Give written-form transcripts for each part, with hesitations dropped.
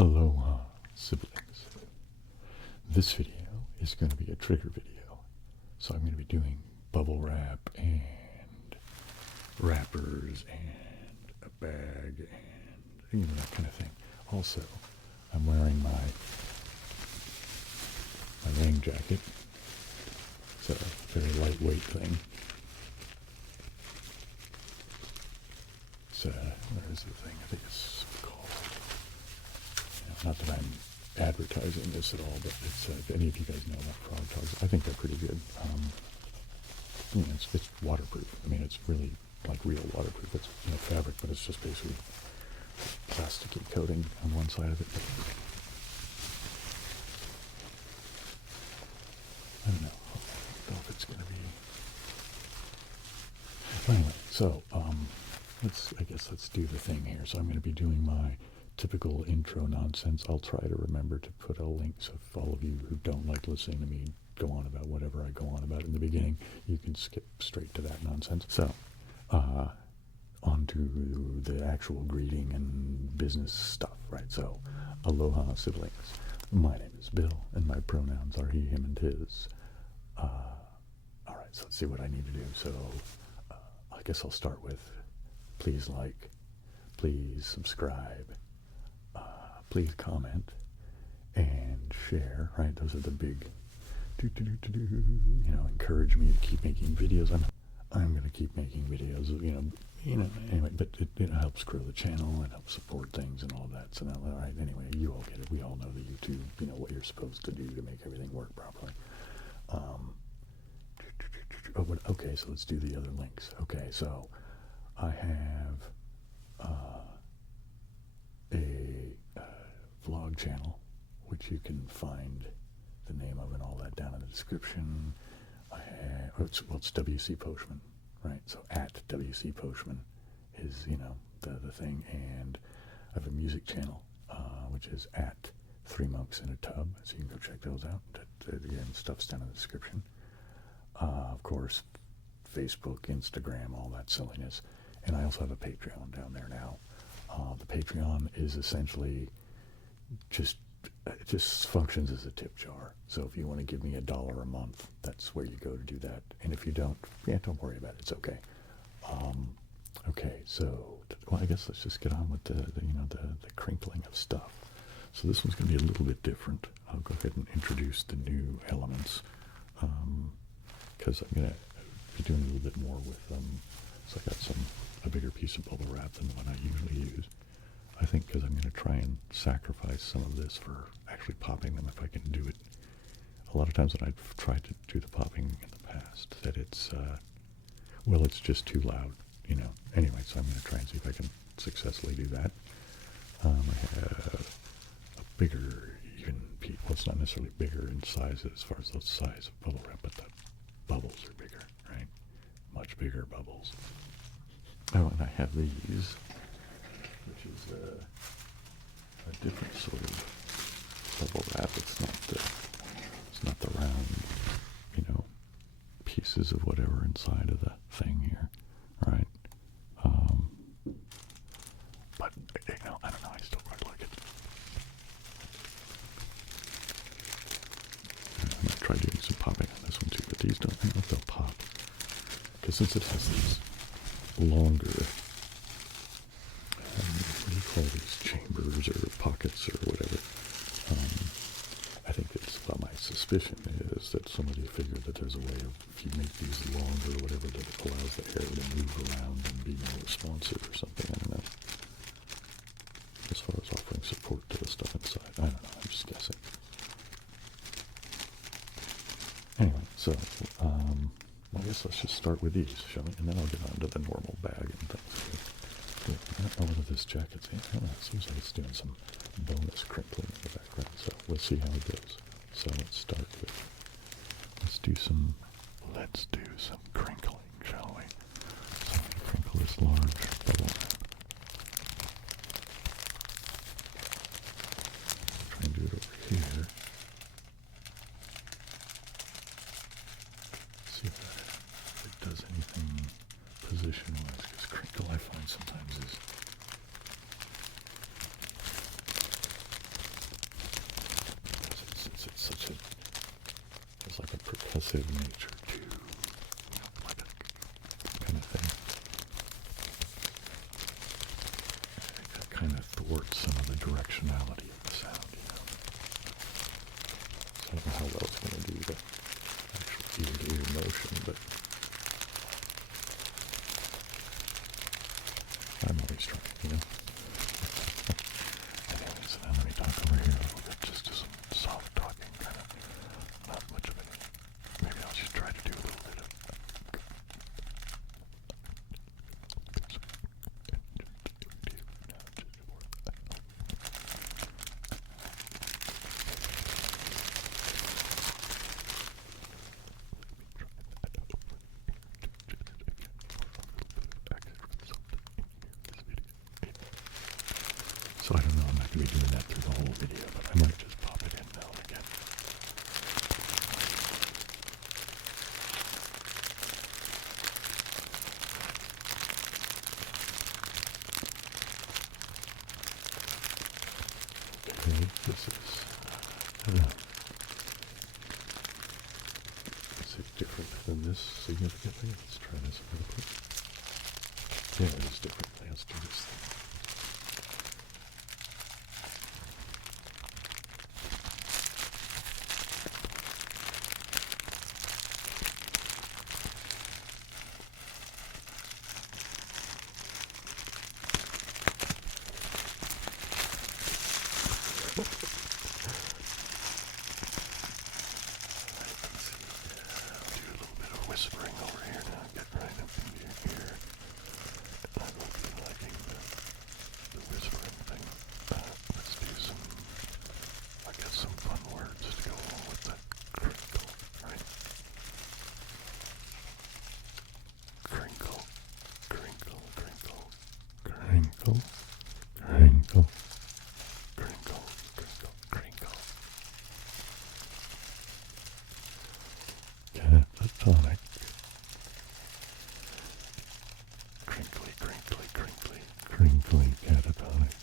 Aloha, siblings. This video is going to be a trigger video. So I'm going to be doing bubble wrap and wrappers and a bag and, that kind of thing. Also, I'm wearing my rain jacket. It's a very lightweight thing. It's, where is the thing? I think it's called, not that I'm advertising this at all, but it's, if any of you guys know about frog togs, I think they're pretty good. It's waterproof. I mean, it's really like real waterproof. It's fabric, but it's just basically plasticky coating on one side of it. I don't know if it's going to be. Anyway, so let's do the thing here. So I'm going to be doing my typical intro nonsense. I'll try to remember to put a link, so if all of you who don't like listening to me go on about whatever I go on about in the beginning, you can skip straight to that nonsense. So, on to the actual greeting and business stuff, right? So, aloha, siblings. My name is Bill, and my pronouns are he, him, and his. All right, so let's see what I need to do. So, I guess I'll start with please like, please subscribe, please comment, and share, right? Those are the big encourage me to keep making videos. I'm going to keep making videos, anyway, but it helps grow the channel and helps support things and all that. So now, all right, anyway, you all get it. We all know the YouTube, what you're supposed to do to make everything work properly. Okay, so let's do the other links. Okay, so I have a vlog channel, which you can find the name of and all that down in the description. It's WC Postman, right? So at WC Postman is, the thing. And I have a music channel, which is at 3 Monks in a Tub. So you can go check those out. Again, stuff's down in the description. Of course, Facebook, Instagram, all that silliness. And I also have a Patreon down there now. The Patreon is essentially it just functions as a tip jar. So if you want to give me $1 a month, that's where you go to do that. And if you don't, don't worry about it. It's okay. Okay, so I guess let's just get on with the crinkling of stuff. So this one's going to be a little bit different. I'll go ahead and introduce the new elements because I'm going to be doing a little bit more with them. So I got a bigger piece of bubble wrap than what I usually use. I think because I'm going to try and sacrifice some of this for actually popping them if I can do it. A lot of times when I've tried to do the popping in the past, that it's just too loud, Anyway, so I'm going to try and see if I can successfully do that. I have a bigger, even piece. Well, it's not necessarily bigger in size as far as the size of bubble wrap, but the bubbles are bigger, right? Much bigger bubbles. Oh, and I have these, which is a different sort of bubble wrap. It's not the round, pieces of whatever inside of the thing here, right? But I don't know. I still quite like it. I'm gonna try doing some popping on this one too, but these don't. I don't know if they'll pop because since it has these longer, what do you call these, chambers or pockets or whatever, I think my suspicion is that somebody figured that there's a way of, if you make these longer or whatever, that it allows the air to move around and be more responsive or something. I don't know. As far as offering support to the stuff inside, I don't know. I'm just guessing. Anyway, so I guess let's just start with these, shall we? And then I'll get on to the normal bag and things. I don't know whether this jacket's in. I don't know. It seems like it's doing some bonus crinkling in the background, so we'll see how it goes. So let's start with, let's do some crinkling, shall we? So I'm going to crinkle this large bubble wrap. Try and do it over here. See if it does anything position-wise, because crinkle I find sometimes is passive nature to, like a kind of thing. That kind of thwarts some of the directionality of the sound, So I don't know how well it's going to do the actual ear-to-ear motion, but I'm always trying, Anyway, so now let me talk over here a little bit, just do some soft talking, kind of, not much of any. Maybe I'll just try to do a little bit of. So I don't know, I'm not going to be doing that through the whole video, but I might just pop it in now and again. Okay, this is it different than this significantly? Let's try this a little bit. Yeah, it is different. Let's do this thing. Whispering over here now, get right up into your ear. I hope you're liking the whispering thing. Let's do some, I guess some fun words to go along with that crinkle, right? Crinkle, crinkle, crinkle, crinkle, crinkle, crinkle, crinkle, crinkle. Catatonic. Crinkly, crinkly, crinkly, crinkly, catatonic.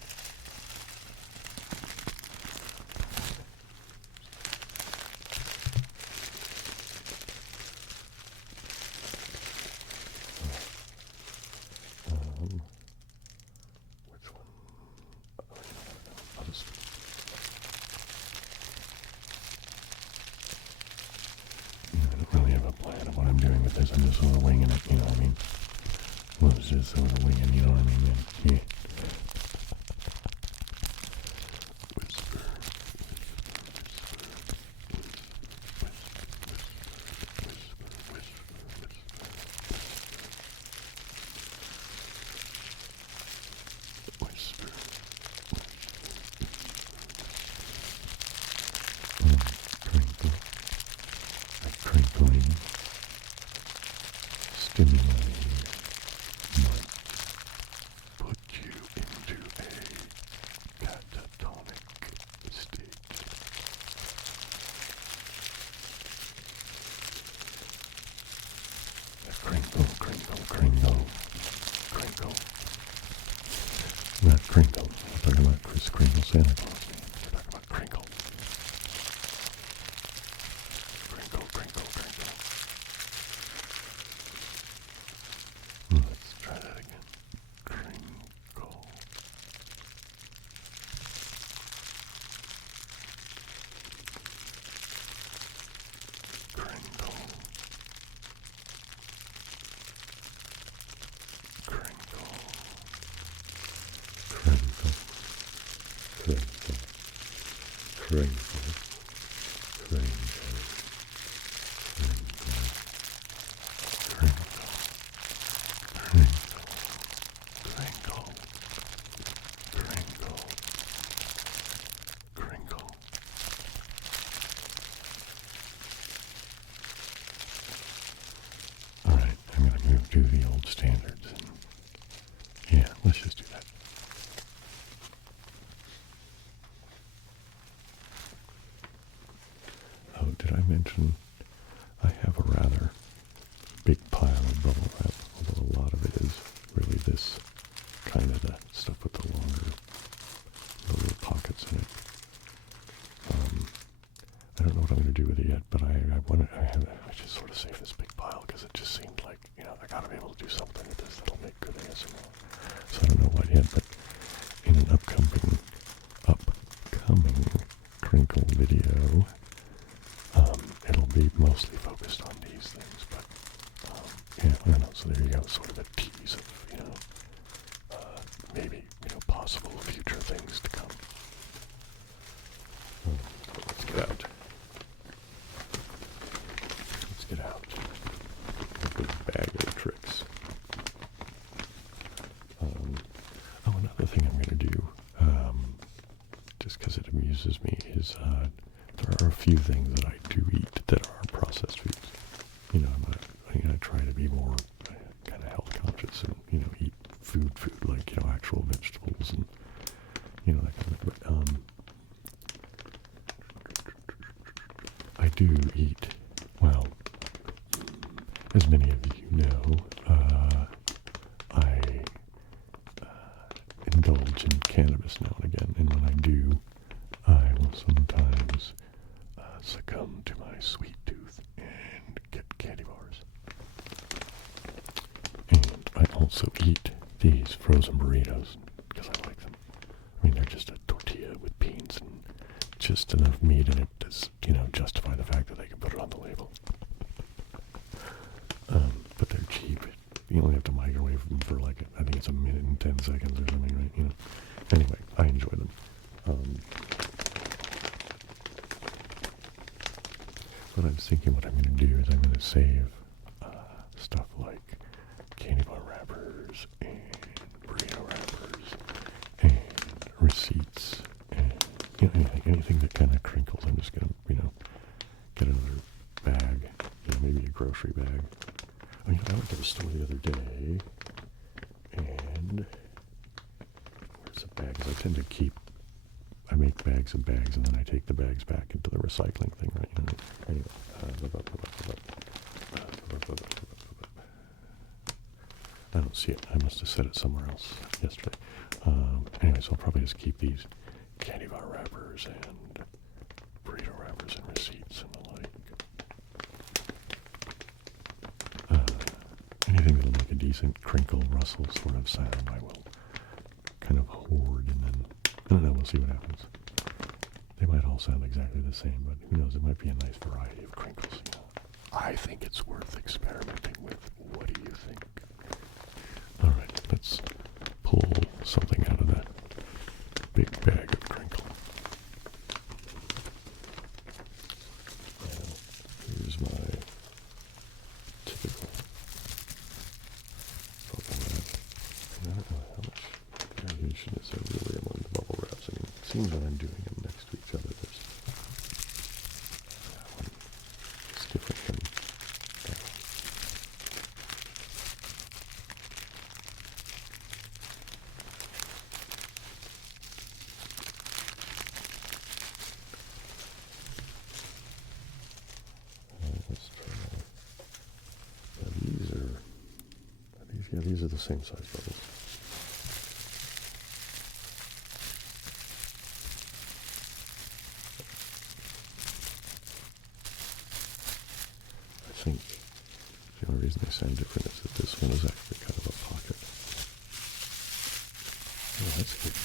Which one? I'll just. I don't really have a plan of what I'm doing with this. I'm just sort of winging it, you know what I mean? Well, it's just sort of winging, you know what I mean? Yeah. Whisper, whisper. Crinkle. A crinkling, stimulating might put you into a catatonic state. A crinkle, crinkle, crinkle, crinkle. Not crinkle. I'm talking about Kris Kringle Santa Claus. We're talking about crinkle. Crinkle, crinkle, crinkle. Let's try that again. Crinkle. Crinkle. Crinkle. Crinkle. Crinkle. Crinkle. Crinkle. Crinkle, crinkle, crinkle. All right, I'm going to move to the old standards. And yeah, let's just do that. Oh, did I mention I have a rather big pile of bubble wrap, although a lot of it is really this kind of the stuff with the longer little pockets in it. I don't know what I'm going to do with it yet, but I just sort of saved this big pile because it just seemed like, I gotta be able to do something with this that'll make good ASMR. So I don't know what yet, but in an upcoming Crinkle video, it'll be mostly focused on these things, but yeah, I don't know. So there you go, sort of a tease of maybe possible future things to come. Let's get out. Let's get out. A big bag of tricks. Another thing I'm going to do, just because it amuses me, is there are a few things that I do eat that are processed foods. I try to be more kind of health conscious and, eat food like, actual vegetables and, that kind of thing. But, I do eat, well, as many of you know, I indulge in cannabis now and again, and when I do, I will sometimes succumb to my sweet tooth and get candy bars. And I also eat these frozen burritos because I like them. I mean, they're just a tortilla with beans and just enough meat in it to, justify the fact that they can put it on the label. But they're cheap. You only have to microwave them for I think it's a minute and 10 seconds or something, right? Anyway, I enjoy them. But I was thinking what I'm going to do is I'm going to save stuff like candy bar wrappers and burrito wrappers and receipts and anything that kind of crinkles. I'm just going to get another bag, maybe a grocery bag. I went to the store the other day, and where's the bags? I tend to I make bags and bags, and then I take the bags back into the recycling thing, right? Anyway, I don't see it. I must have set it somewhere else yesterday. Anyway, so I'll probably just keep these candy bar wrappers and burrito wrappers and receipts and the like. Anything that'll make a decent crinkle, rustle sort of sound, I will kind of hoard, and then, I don't know, we'll see what happens. They might all sound exactly the same, but who knows, it might be a nice variety of crinkles. I think it's worth experimenting with. What do you think? Alright, let's pull something out of that big bag of crinkle. Here's my typical bubble wrap. I don't know how much variation is there really among the bubble wraps. I mean, it seems when I'm doing them next to each other, there's one is different from that one. Let's try. These are the same size bubbles. I think the only reason they sound different is that this one is actually kind of a pocket. Oh, that's good.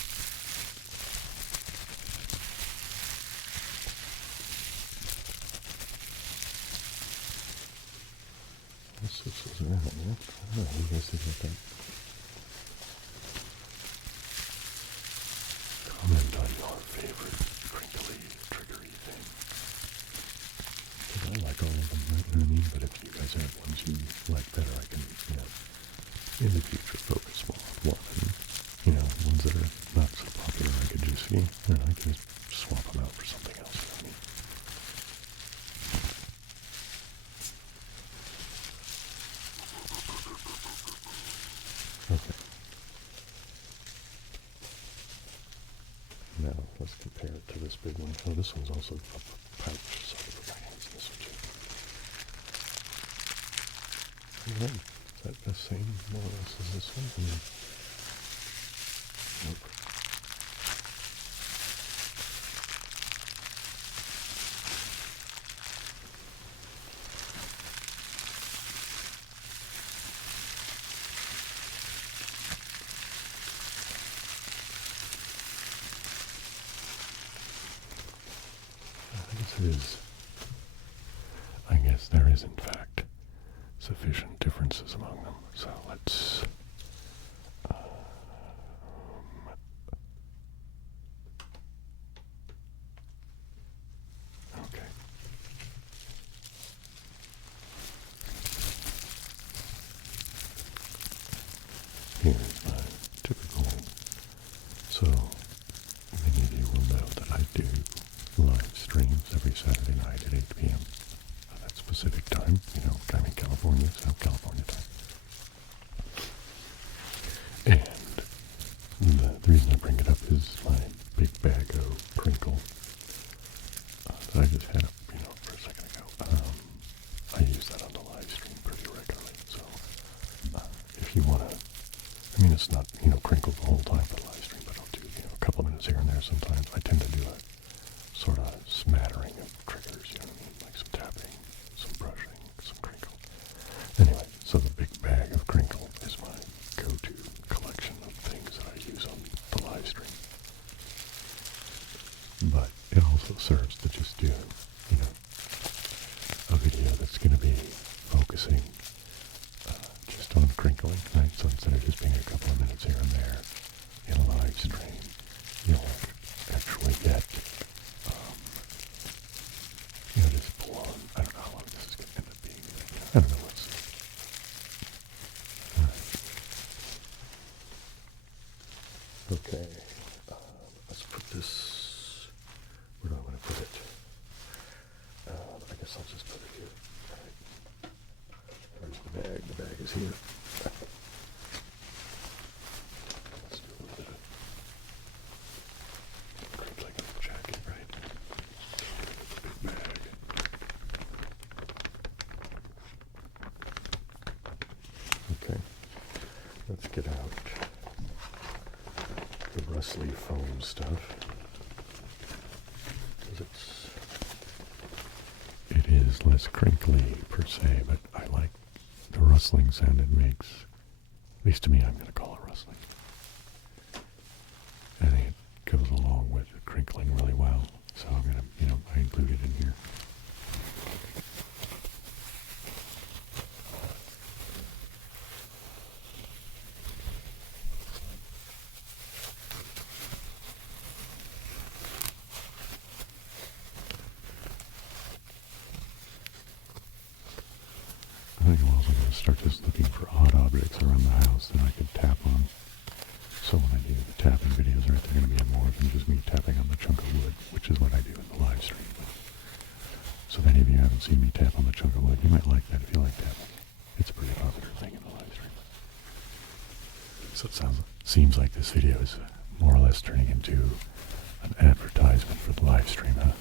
Let's switch those around, yeah? I don't know, what do you guys think about that? Comment on your favorite crinkly, triggery thing. Because I like all of them, right? You know what I mean? But if you guys have ones you like better, I can, in the future focus more on one. And, ones that are not so popular I could just, I can just swap them out for something else, you know what I mean? Okay. Now, let's compare it to this big one. Oh, this one's also a pouch, so I can put my hands in this one too. Alright, is that the same, more or less, as this one? Nope. I guess there is in fact sufficient differences among them. So let's okay. Here's my typical. So many of you will know that I do live streams every Saturday night at 8 p.m. That's Pacific time. You know, I'm in California, South California time. And the reason I bring it up is my big bag of Crinkle that I just had up, for a second ago. I use that on the live stream pretty regularly. So if you want to, it's not, Crinkle the whole time for the live stream, but I'll do, a couple of minutes here and there sometimes. I tend to do a sort of smattering of triggers, like some tapping, some brushing, some Crinkle. Anyway, so the big bag of Crinkle is my go-to collection of things that I use on the live stream. But it also serves to just do, a video that's going to be focusing just on crinkling, right? So instead of just being a couple of minutes here and there in a live stream, you'll actually get, this full-on, I don't know how long this is going to end up being, I don't know, let's see. All right. Okay, let's put this, where do I want to put it? I guess I'll just put it here. All right. Where's the bag? The bag is here. Let's do a little bit of crinkling on the jacket, right? Big bag. Okay. Let's get out the rustly foam stuff. It is less crinkly per se, but I like the rustling sound it makes. At least to me, I'm going to call it rustling. I think it goes along with the crinkling really well, so I'm going to, I include it in here. I think I'm also going to start just looking for odd objects around the house that I could tap on. So when I do the tapping videos, right, they're going to be more than just me tapping on the chunk of wood, which is what I do in the live stream. So if any of you haven't seen me tap on the chunk of wood, you might like that if you like tapping. It's a pretty popular thing in the live stream. So it seems like this video is more or less turning into an advertisement for the live stream, huh?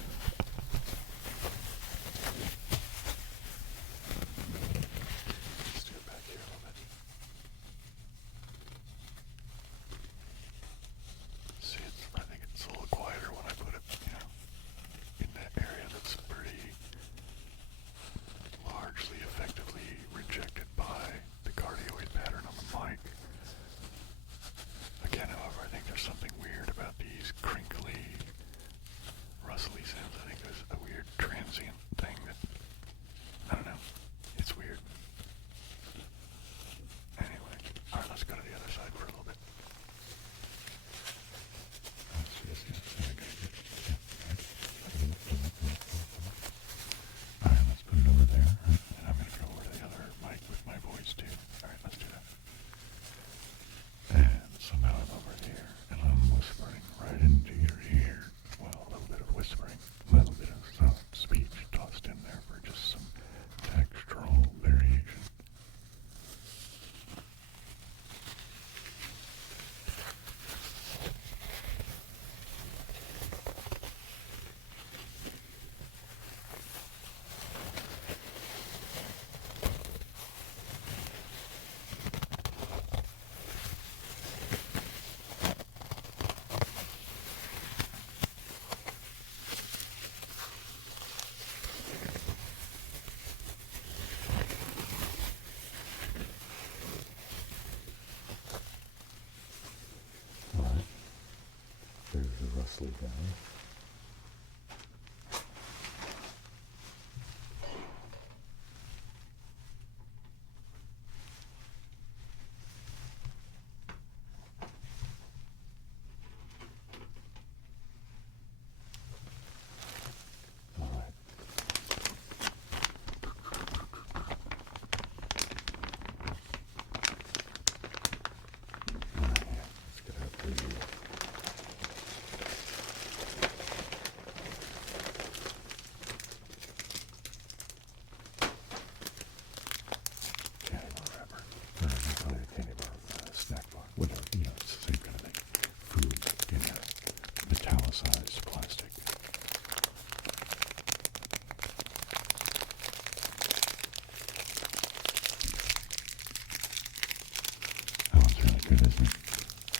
There's the rustly guy.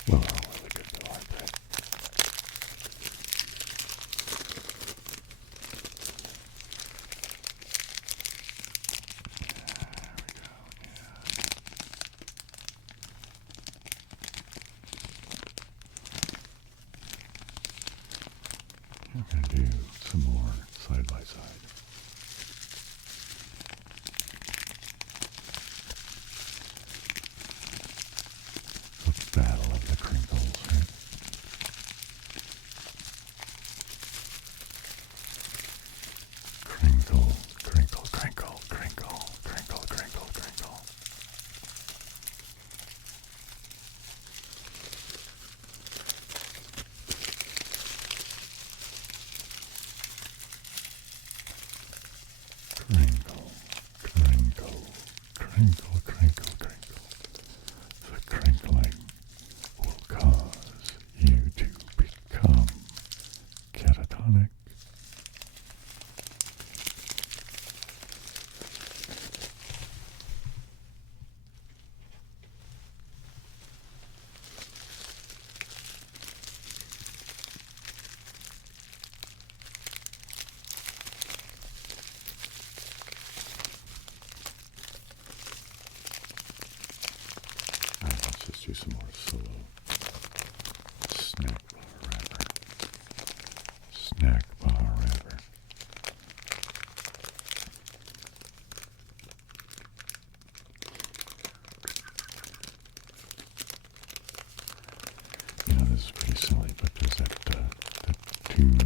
Well, they're all really good though, aren't they? I'm going to do some more side by side. The battle of the crinkles, right? Crinkle, crinkle, crinkle, crinkle, crinkle, crinkle, crinkle. Crinkle, crinkle, crinkle, crinkle, crinkle. The crinkling will cause you to become catatonic. Let's just do some more solo snack bar wrapper. Snack bar wrapper. You know, this is pretty silly, but there's that tune,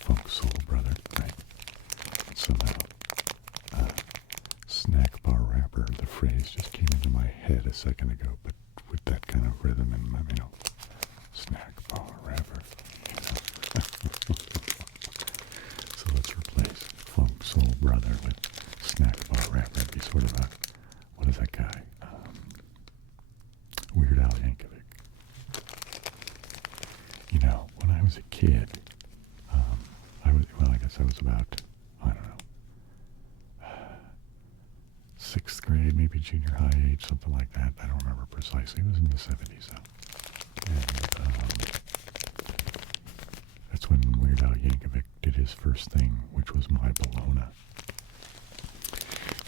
Funk Soul Brother, right? Somehow, snack bar wrapper, the phrase just came into my head a second ago, but with that kind of rhythm and, snack bar wrapper. So let's replace Funk Soul Brother with snack bar wrapper. It'd be sort of a, what is that guy? Weird Al Yankovic. When I was a kid, I guess I was about, I don't know, 6th grade, maybe junior high age, something like that. I don't remember precisely. It was in the 70s, though. And that's when Weird Al Yankovic did his first thing, which was My Bologna,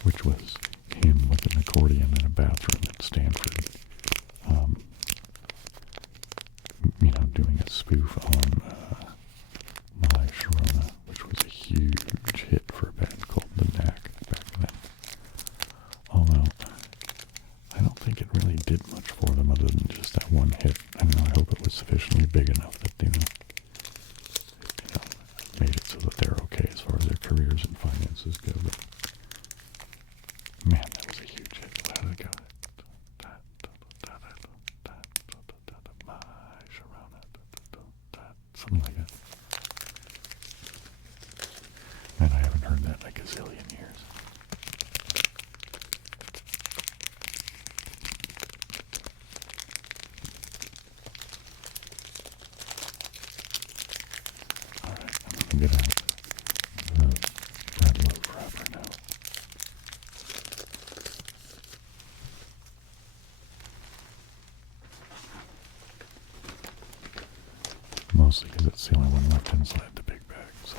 which was him with an accordion in a bathroom at Stanford, doing a spoof on My Sharona, which was a huge hit for a band called The Knack back then. Although, I don't think it really did much for them other than just that one hit. I hope it was sufficiently big enough that, made it so that they're okay as far as their careers and finances go. But, man, that was a huge hit. How did it go? Something like that. Man, I haven't heard that in a gazillion years. Alright, I'm going to get out the red loaf wrapper now. Mostly because it's the only one left inside the big bag, so.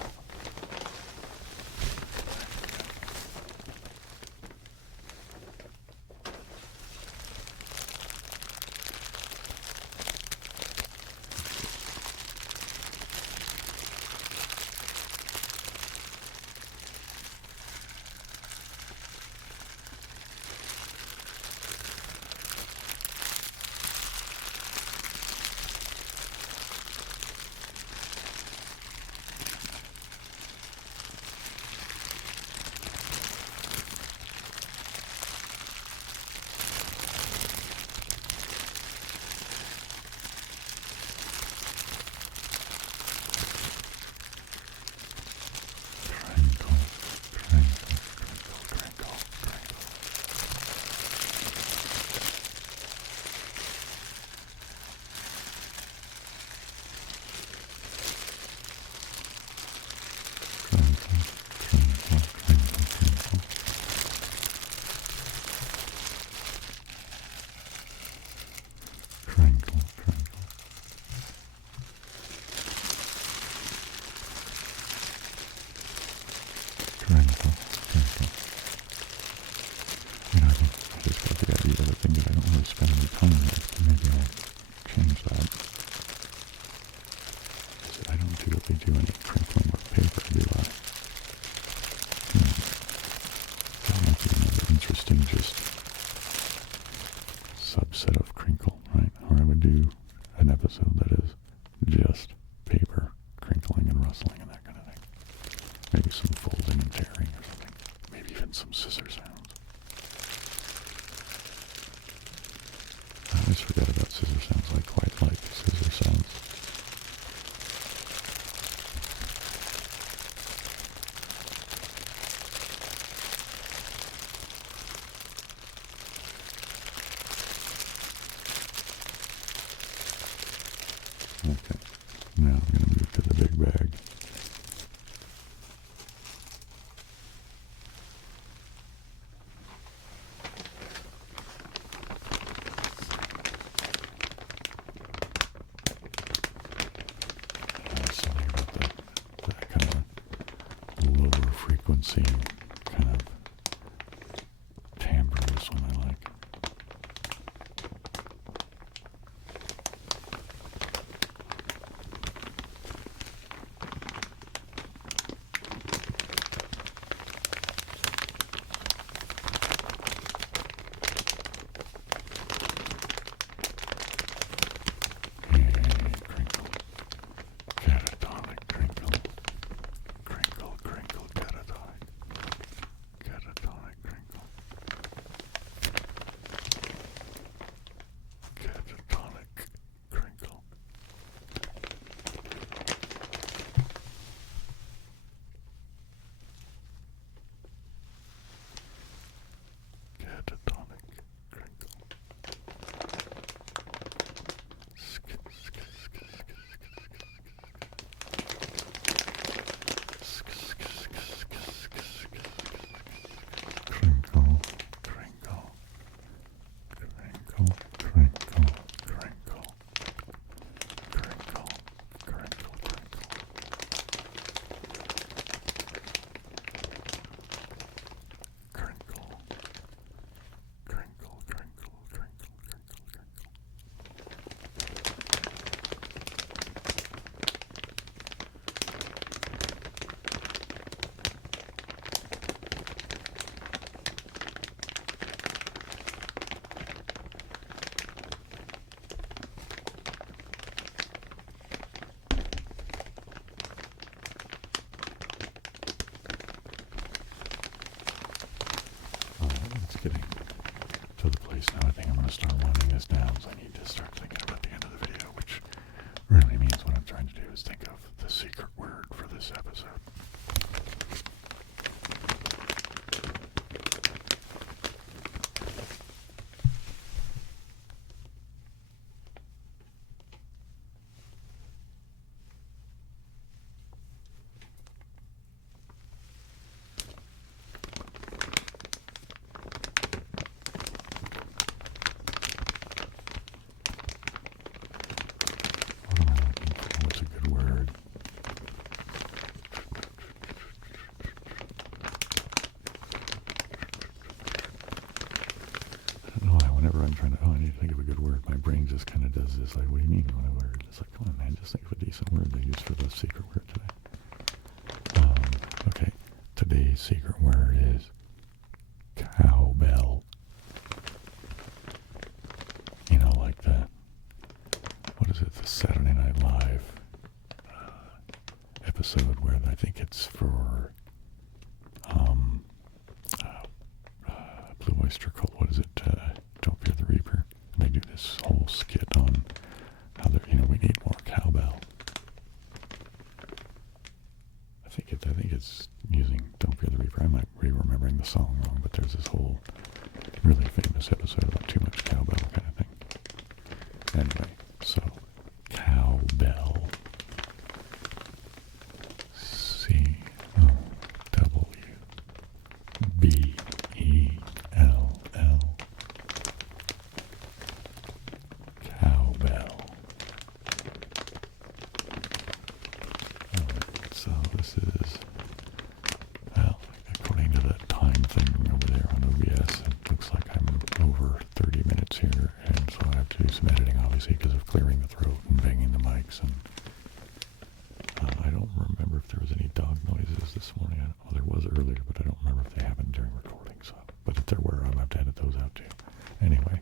do an episode that is just paper crinkling and rustling and that kind of thing. Maybe some folding and tearing or something. Maybe even some scissor sounds. I always forget about scissor sounds. I quite like scissor sounds. Okay, now I'm going to move to the big bag. Something about that kind of lower frequency kind of timbre is one I like. Getting to the place now. I think I'm going to start winding this down, so I need to start thinking about the end of the video, which really means what I'm trying to do is think of the secret word for this episode. I need to think of a good word. My brain just kind of does this, like, what do you mean what a word? It's like, come on, man, just think of a decent word to use for the secret word today. Okay, today's secret word is cowbell. You know, like the, what is it, the Saturday Night Live episode where I think it's for Blue Oyster Cult, what is it, Don't Fear the Reaper. And they do this whole skit on how we need more cowbell. I think it's using Don't Fear the Reaper. I might be remembering the song wrong, but there's this whole really famous episode about too much cowbell kind of thing. Anyway, so cowbell. C-O-W-B-E-L-L. Cowbell. Alright, so this is, well, according to the time thing over there on OBS, it looks like I'm over 30 minutes here, and so I have to do some editing, obviously, because of clearing the throat and banging the mics, and I don't remember if there was any dog noises this morning. Well, there was earlier, but I don't remember if they happened during recording, so, but if there were, I'll have to edit those out too. Anyway,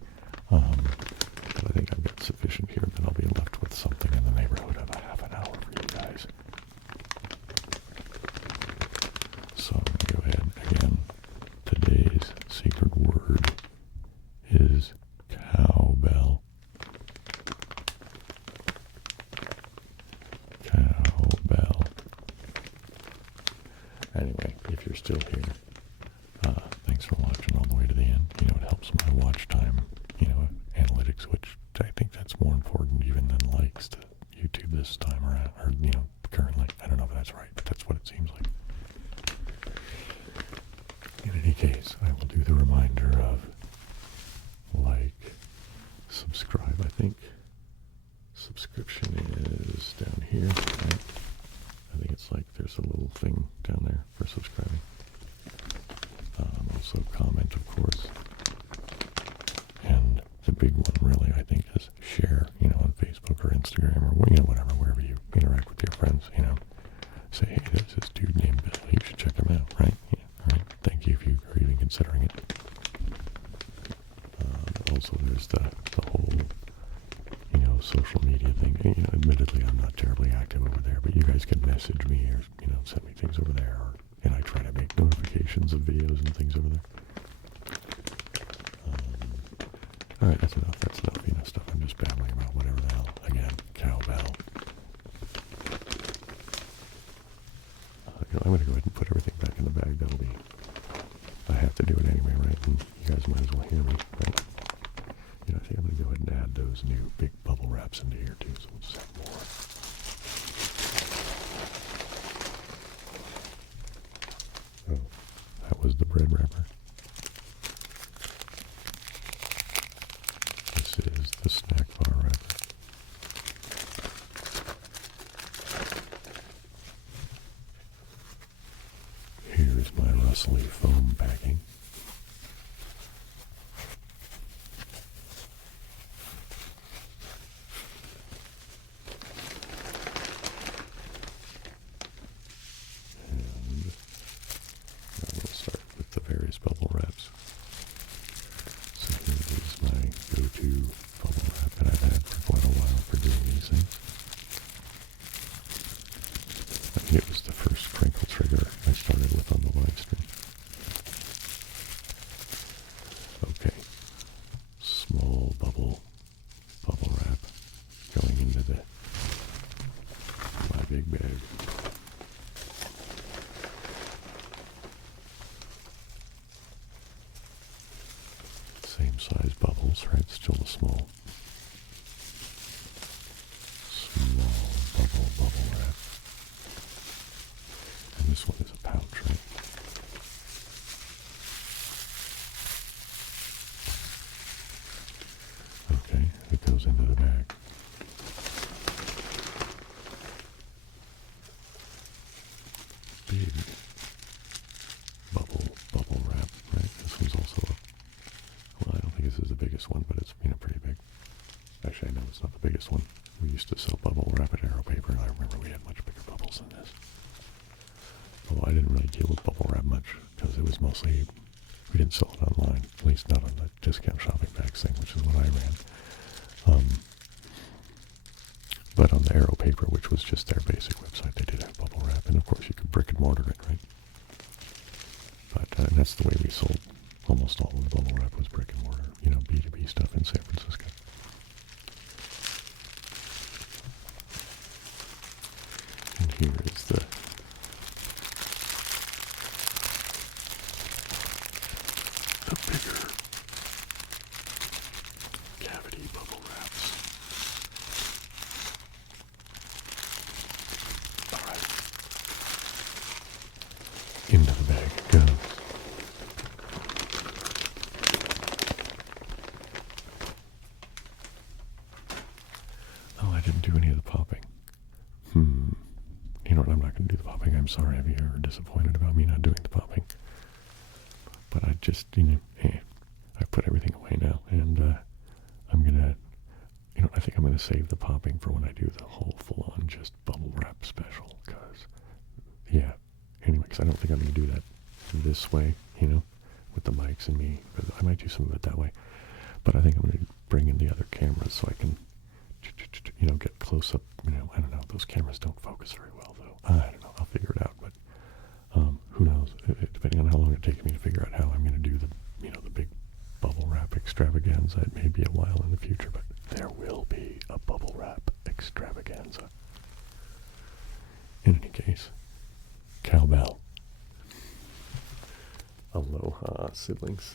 but I think I've got sufficient here. still here, thanks for watching all the way to the end. You know, it helps my watch time, you know, analytics, which I think that's more important even than likes to YouTube this time around, or, you know, currently. I don't know if that's right, but that's what it seems like. In any case, I will do the reminder of like, subscribe. I think subscription is down here, right? I think it's like there's a little thing down there for subscribing. Also comment, of course. And the big one really, I think, is share, you know, on Facebook or Instagram or, you know, whatever, wherever you interact with your friends, you know. Say, hey, there's this dude named Bill. You should check him out, right? Yeah, all right. Thank you if you are even considering it. Also, there's the whole, you know, social media thing. You know, admittedly, I'm not terribly active over there, but you guys can message me or, you know, send me things over there, and I try to make notifications of videos and things over there. All right, that's enough. That's enough, you know, stuff. I'm just babbling about whatever the hell. Again, cowbell. You know, I'm going to go ahead and put everything back in the bag. That'll be, I have to do it anyway, right? And you guys might as well hear me, right? You know, I think I'm going to go ahead and add those new big bubble wraps into here too, so we'll just have more. Oh, that was the bread wrapper. This is the snack bar wrapper. Here's my rustly foam packing. Bubble wraps. So here is my go-to bubble wrap that I've had for quite a while for doing these things. I think it was the first Crinkle trigger I started with on the live stream. Okay, small bubble wrap going into my big bag. Same size bubbles, right? Still a small bubble wrap. And this one is a pouch, right? Okay, it goes into the bag. Big bubble wrap, right? This one's also well, I don't think this is the biggest one, but it's, you know, pretty big. Actually, I know it's not the biggest one. We used to sell bubble wrap at Aero Paper, and I remember we had much bigger bubbles than this. Although I didn't really deal with bubble wrap much, because it was mostly, we didn't sell it online, at least not on the discount shopping bags thing, which is what I ran. But on the Aero Paper, which was just their basic website, they did have bubble wrap, and of course you could brick and mortar it, right? But and that's the way we sold almost all of the bubble wrap, was brick and mortar, you know, B2B stuff in San Francisco. And here is the bigger cavity bubble wraps. All right. Into the bag it goes. Oh, I didn't do any of the popping. You know what, I'm not going to do the popping. I'm sorry if you're disappointed about me not doing the popping. But I just, you know, I put everything away now. And I'm going to, you know, I think I'm going to save the popping for when I do the whole full-on just bubble wrap special. Because, yeah, anyway, because I don't think I'm going to do that this way, you know, with the mics and me. But I might do some of it that way. But I think I'm going to bring in the other cameras so I can, you know, get close up. You know, I don't know. Those cameras don't focus very well, though. I don't know. I'll figure it out. But who knows? Depending on how long it takes me to figure out how I'm going to do the, you know, the big bubble wrap extravaganza, it may be a while in the future, but there will be a bubble wrap extravaganza. In any case, cowbell. not siblings.